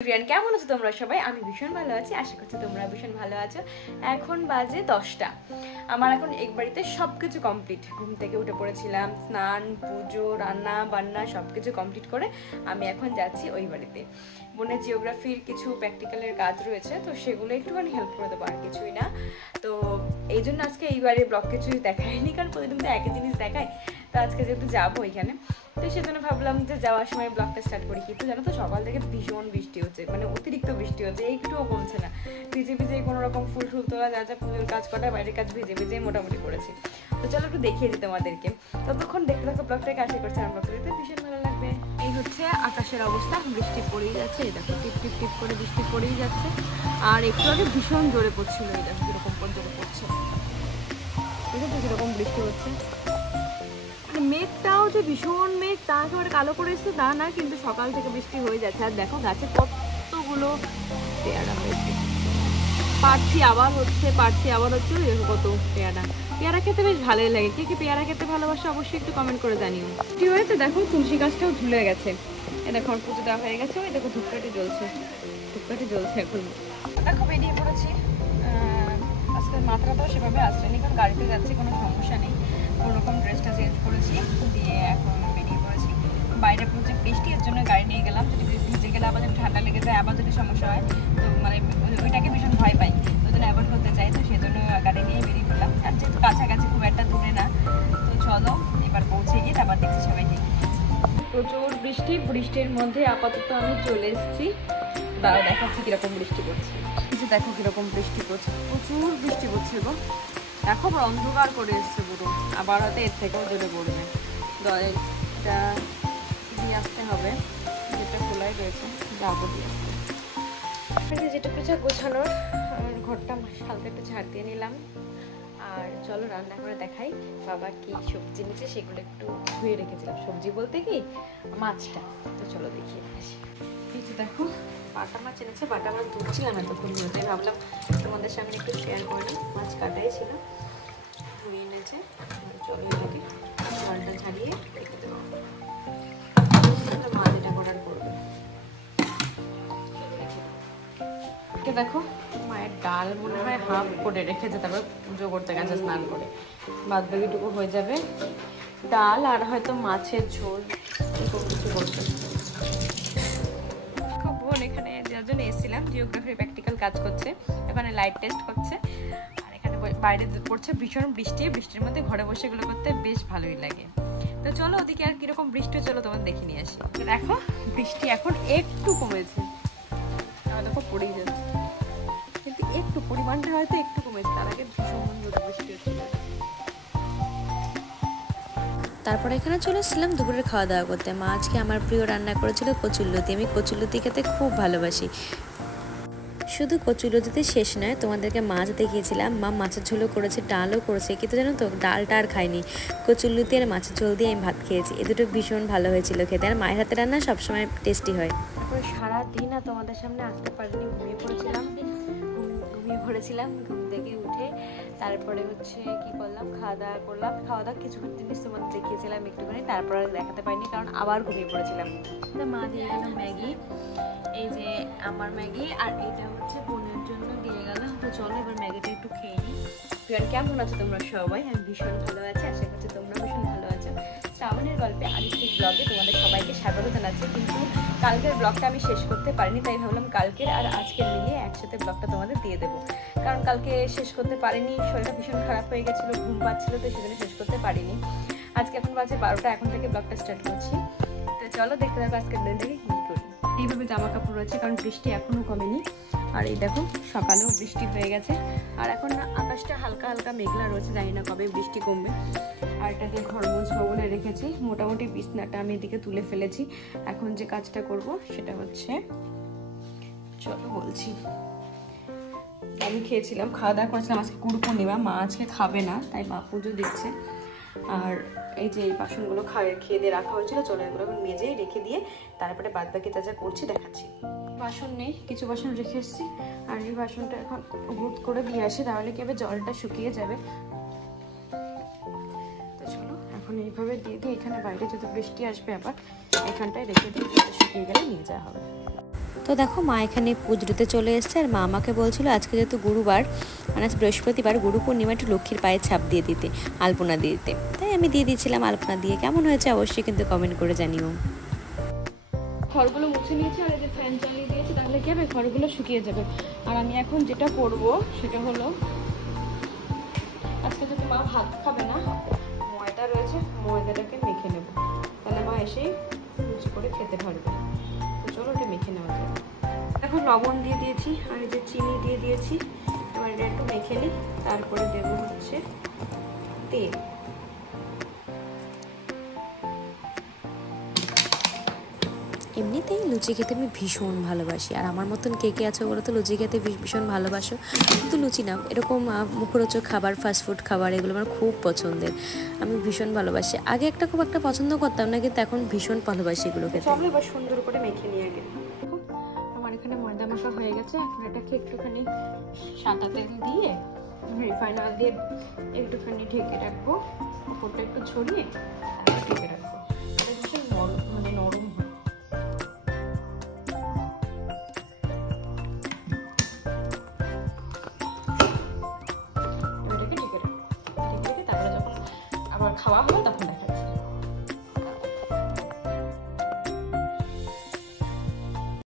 Everyone, কেমন আছো তোমরা সবাই? আমি ভীষণ ভালো আছি, আশা করছি তোমরা ভীষণ ভালো আছো। এখন বাজে 10টা। আমার এখন এক বাড়িতে সব কিছু কমপ্লিট। ঘুম থেকে উঠে পড়েছিলাম, স্নান, পুজো, রান্না বান্না সব কিছু কমপ্লিট করে আমি এখন যাচ্ছি ওই বাড়িতে। বোনের জিওগ্রাফির কিছু প্র্যাকটিক্যালের কাজ রয়েছে, তো সেগুলো একটুখানি হেল্প করে দেবো, আর কিছুই না। তো এই জন্য আজকে এইবারে ব্লগ কিছু দেখায়নি, কারণ প্রতিদিন তো একই জিনিস দেখায়। তো আজকে যেহেতু যাবো ওইখানে, তো সেজন্য ভাবলাম যে যাওয়ার সময় ব্লগটা স্টার্ট করি। কিন্তু জানো তো, সকাল থেকে ভীষণ বৃষ্টি হচ্ছে, মানে অতিরিক্ত বৃষ্টি হচ্ছে, একটুও কমছে না। ভিজে ভিজে কোনো রকম ফুল টুল তোলা, যা যা পুজোর কাজ করা, বাইরের কাজ ভিজে ভিজে মোটামুটি করেছি। তো চলো একটু দেখিয়ে দিই তোমাদেরকে। ততক্ষণ দেখতে থাকো ব্লগটাকে, আশা করছি আমার ব্লগটা দেখতে ভীষণ ভালো লাগবে। এই হচ্ছে আকাশের অবস্থা, বৃষ্টি পড়েই যাচ্ছে। এই দেখো টিপ টিপ টিপ করে বৃষ্টি পড়েই যাচ্ছে। আর একটু আগে ভীষণ জোরে পড়ছিল, এই দেখো কিরকম জোরে পড়ছে, বুঝেছো কিরকম বৃষ্টি হচ্ছে। মেঘটাও যে ভীষণ মেঘ তা একেবারে কালো করে এসছে তা না, কিন্তু সকাল থেকে বৃষ্টি হয়ে যাচ্ছে। আর দেখো গাছে কতগুলো পেয়ারা হয়েছে, পারছি আবার হচ্ছে দেখো কত পেয়ারা। পেয়ারা খেতে বেশ ভালোই লাগে। কে কে পেয়ারা খেতে ভালোবাসে অবশ্যই একটু কমেন্ট করে জানিও। কি হয়েছে দেখো, তুলসী গাছটাও ঝুলে গেছে। এ দেখো আমার পুজো দেওয়া হয়ে গেছে, ওই দেখো ধূপকাঠি জ্বলছে এখন। দেখো বেরিয়ে পড়েছি। আজকে মাথাটাও সেভাবে আসছেনি, কারণ গাড়িতে যাচ্ছি, কোনো সমস্যা নেই। কোনোরকম ড্রেসটা চেঞ্জ করেছি, দিয়ে এখন বেরিয়ে পড়েছি। বাইরে প্রচুর বৃষ্টি, এর জন্য গাড়ি নিয়ে গেলাম। যদি ভিজে গেলে আবার যদি ঠান্ডা লেগে যায়, আবার যদি সমস্যা হয়, তো মানে ওইটাকে ভীষণ ভয় পাই, ওই জন্য অ্যাভয়েড করতে চাই। তো সেই জন্য গাড়ি নিয়ে বেরিয়ে পড়লাম। আর যেহেতু কাছাকাছি, খুব একটা দূরে না, তো চলো এবার পৌঁছে গিয়ে তারপর দেখছি সবাইকে। প্রচুর বৃষ্টির মধ্যে আপাতত আমি চলে এসেছি। দাঁড়াও দেখাচ্ছি কিরকম বৃষ্টি পড়ছে। কিছু দেখো কিরকম বৃষ্টি পড়ছে, প্রচুর বৃষ্টি পড়ছে গো। দেখো অন্ধকার করে এসছে পুরো, আবার হয়তো এর থেকেও জোরে পড়বে। দরজাটা দিয়ে আসতে হবে, যেটা খোলাই রয়েছে, যাবো দিয়ে আসতে। যেটুকু যা গোছানোর, ঘরটা হালকা একটু ঝাড় দিয়ে নিলাম। আর চলো রান্না করে দেখাই। বাবা কি সবজি নিচ্ছে সেগুলো একটু ধুয়ে রেখেছিলাম, সবজি বলতে কি মাছটা। তো চলো দেখিয়ে আসি। এই যে দেখো বাটা মাছ এনেছে, বাটা মাছ ধুচ্ছিলাম এতক্ষণ ধরে, তাই ভাবলাম তোমাদের সঙ্গে একটু শেয়ার করে নিই। মাছ কাটাই ছিল, ধুয়ে এনেছে। চলো এটাকে জলটা ঝাড়িয়ে রেখে দেবো, মা যেটা করার করবে। দেখো মায়ের ডাল মনে হয় হাফ করে রেখেছে, তারপর পুজো করতে গেছে স্নান করে। বাদ বাকিটুকু হয়ে যাবে ডাল, আর হয়তো মাছের ঝোল এরকম কিছু করতে। বোন এখানে যার জন্য এসেছিলাম, জিওগ্রাফির প্র্যাকটিক্যাল কাজ করছে, এখানে লাইট টেস্ট করছে। আর এখানে বাইরে পড়ছে ভীষণ বৃষ্টির মধ্যে ঘরে বসে এগুলো করতে বেশ ভালোই লাগে। তো চলো ওদিকে আর কিরকম বৃষ্টি চলো তোমার দেখে নিয়ে আসি। দেখো বৃষ্টি এখন একটু কমেছে, দেখো পড়েই যাচ্ছে, কিন্তু একটু পরিমাণটা হয়তো একটু কমেছে, তার আগে ভীষণ জোরে বৃষ্টি হচ্ছিল। তারপর এখানে চলে এসেছিলাম দুপুরের খাওয়া দাওয়া করতে। মা আজকে আমার প্রিয় রান্না করেছিল কচুরলতি। আমি কচুরলতি খেতে খুব ভালোবাসি। শুধু কচুরলতিতে শেষ নয়, তোমাদেরকে মাছ দেখিয়েছিলাম, মা মাছের ঝোলও করেছে, ডালও করেছে। কিন্তু জানো তো, ডালটা আর খাইনি, কচুরলতি আর মাছের ঝোল দিয়ে আমি ভাত খেয়েছি। এ দুটো ভীষণ ভালো হয়েছিল খেতে। আর মায়ের হাতে রান্না সবসময় টেস্টি হয়। তারপরে সারাদিন আর তোমাদের সামনে আসতে পারিনি, ঘুমিয়ে পড়েছিলাম। ঘুম থেকে উঠে তারপরে হচ্ছে কি করলাম, খাওয়া দাওয়া কিছু জিনিস তোমাদের দেখিয়েছিলাম একটুখানি, তারপর আর দেখাতে পারিনি কারণ আবার ঘুমিয়ে পড়েছিলাম। মা দিয়ে গেল ম্যাগি, এই যে আমার ম্যাগি, আর এটা হচ্ছে বোনের জন্য দিয়ে গেল। তো চলো এবার ম্যাগিটা একটু খেয়ে নিই। কেমন আছো তোমরা সবাই? আমি ভীষণ ভালো আছি, আশা করছি তোমরা ভীষণ ভালো আছো। শ্রাবণের গল্পে আরেকটি ব্লগে তোমাদের সবাইকে স্বাগত জানাচ্ছি। কিন্তু কালকের ব্লগটা আমি শেষ করতে পারিনি, তাই ভাবলাম কালকের আর আজকের মিলিয়ে একসাথে ব্লগটা তোমাদের দিয়ে দেবো। কারণ কালকে শেষ করতে পারিনি, শরীরটা ভীষণ খারাপ হয়ে গেছিলো, ঘুম পাচ্ছিলো, তো সেজন্য শেষ করতে পারিনি। আজকে এখন বাজে 12টা, এখন থেকে ব্লগটা স্টার্ট করছি। তো চলো দেখতে থাকো আজকের দিনটাকে কী করি। এইভাবে জামা কাপড় রয়েছে, কারণ বৃষ্টি এখনও কমেনি। আর এই দেখো সকালেও বৃষ্টি হয়ে গেছে, আর এখন আকাশটা হালকা হালকা মেঘলা রয়েছে, জানি না কবে বৃষ্টি কমবে। আর এটাকে ঘর মুছবো বলে রেখেছি, মোটামুটি বিছনাটা আমি এদিকে তুলে ফেলেছি। এখন যে কাজটা করব সেটা হচ্ছে, চলো বলছি। আমি খেয়েছিলাম, খাওয়া দাওয়া করেছিলাম, আজকে গুরু পূর্ণিমা, মা আজকে খাবে না, তাই মা পুজো দিচ্ছে। আর এই যে এই বাসনগুলো খেয়ে দিয়ে রাখা হয়েছিল, চলো এগুলো এখন মেজেই রেখে দিয়ে তারপরে বাদ বাকি যা যা করছি দেখাচ্ছি। বাসন নেই, কিছু বাসন রেখে এসেছি, আর এই বাসনটা এখন ভূত করে দিয়ে আসি, তাহলে কি হবে জলটা শুকিয়ে যাবে। তো চলো এখন এইভাবে দিয়ে দিই, এখানে বাইরে যদি বৃষ্টি আসবে আবার এখানটায় রেখে দিই, শুকিয়ে গেলে নিয়ে যাওয়া হবে। তো দেখো মা এখানে পুজো দিতে চলে এসছে, আর মা আমাকে বলছিল আজকে যেহেতু গুরুবার মানে বৃহস্পতিবার, গুরু পূর্ণিমা একটু লক্ষ্মীর পায়ে ছাপ দিয়ে দিতে, আলপনা দিয়ে দিতে। তাই আমি দিয়ে দিয়েছিলাম আলপনা দিয়ে। কেমন হয়েছে অবশ্যই কিন্তু কমেন্ট করে জানিও। খড়গুলো মুছে নিয়েছি আর এই যে ফ্যান চালিয়ে দিয়েছি, তাহলে কি হবে খড়গুলো শুকিয়ে যাবে। আর আমি এখন যেটা করব সেটা হলো, আজকে যদি মা ভাত খাবে না, ময়দা রয়েছে, ময়দাটাকে মেখে নেব, তাহলে মা এসেই লুচি করে খেতে পারবে। তো চলো এটা মেখে নেওয়া যায়। এখন লবণ দিয়ে দিয়েছি আর এই যে চিনি দিয়ে দিয়েছি। এবার এটা একটু মেখে নিই, তারপরে দেবো হচ্ছে তেল। এমনিতেই লুচি খেতে আমি ভীষণ ভালোবাসি, আর আমার মতন কে কে আছে বলো তো লুচি খেতে ভীষণ ভালোবাসো। কিন্তু লুচি না, এরকম মুখরোচক খাবার, ফাস্টফুড খাবার, এগুলো আমার খুব পছন্দের, আমি ভীষণ ভালোবাসি। আগে খুব একটা পছন্দ করতাম না, কিন্তু এখন ভীষণ ভালোবাসি এগুলো খেতে। চলো এবার সুন্দর করে মেখে নিয়ে আগে। আমার এখানে ময়দা মাখা হয়ে গেছে, এখন এটাকে একটুখানি সাদা তেল দিয়ে, রিফাইন অয়েল দিয়ে একটুখানি ঢেকে রাখবো, উপরটা একটু ছড়িয়ে ঢেকে রাখবো। এটা ভীষণ মানে নরম হয়। এটাকে ঢেকে রাখবো, ঢেকে রেখে তারপরে যখন আবার খাওয়া হবে তখন